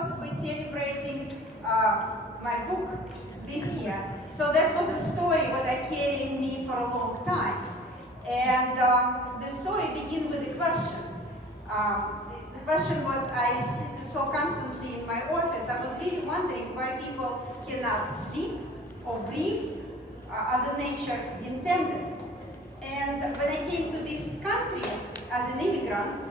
because we're celebrating my book this year. So that was a story what I carry in me for a long time. And the story begins with a question. The question what I saw constantly in my office. I was really wondering why people cannot sleep or breathe as a nature intended. And when I came to this country as an immigrant,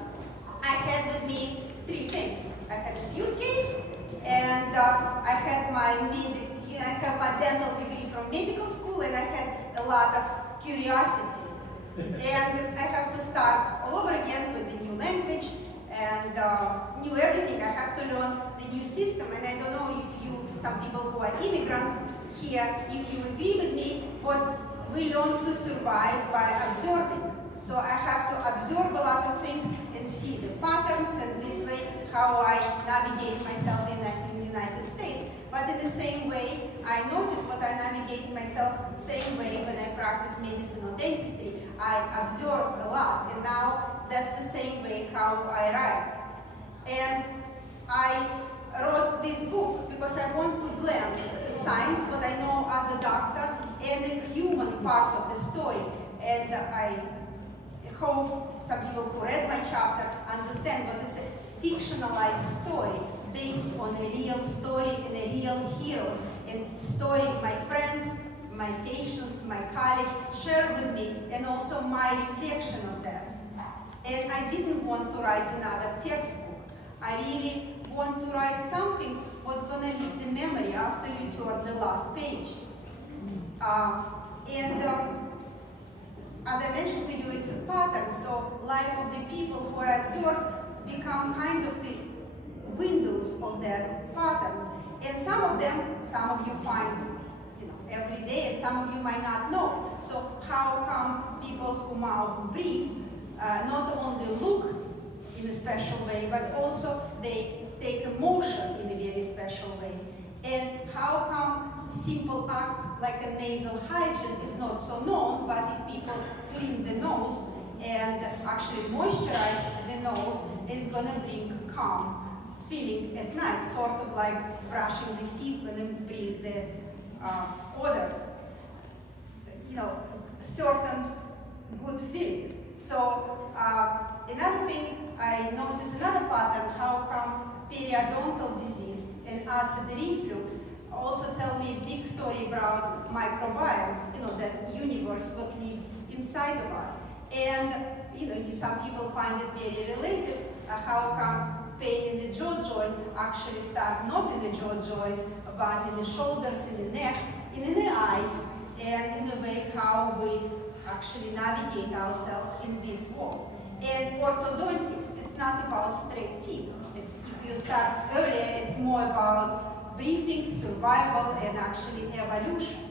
I had with me three things. I had a suitcase, and I had I have my dental degree from medical school, and I had a lot of curiosity. And I have to start all over again with a new language and new everything. I have to learn the new system, and I don't know if you, some people who are immigrants here, if you agree with me, but we learn to survive by observing. So I have to observe a lot of things and see the patterns, and this way how I navigate myself in the United States. But in the same way, I notice what I navigate myself same way when I practice medicine or dentistry. I observe a lot, and now that's the same way how I write. And I wrote this book because I want to blend the science, what I know as a doctor, and the human part of the story. And I hope some people who read my chapter understand what it's a fictionalized story based on a real story and a real heroes, and story my friends, my patients, my colleagues shared with me, and also my reflection of that. And I didn't want to write another textbook. I really want to write something what's going to leave the memory after you turn the last page. As I mentioned to you, it's a pattern, so life of the people who I observe become kind of the windows of their patterns. And some of you find every day, and some of you might not know. So how come people who mouth breathe not only look in a special way, but also they take a motion in a very special way? And how come simple act like a nasal hygiene is not so known, but if people clean the nose and actually moisturize the nose, it's going to bring calm feeling at night, sort of like brushing the teeth when you breathe the odor, certain good feelings. So another thing, I noticed another pattern, how come periodontal disease and acid reflux also tell me a big story about microbiome, that universe what lives inside of us. And some people find it very related, how come pain in the jaw joint actually start not in the jaw joint, but in the shoulders, in the neck, and in the eyes, and in the way how we actually navigate ourselves in this world. And orthodontics, it's not about straight teeth. If you start earlier, it's more about breathing, survival, and actually evolution.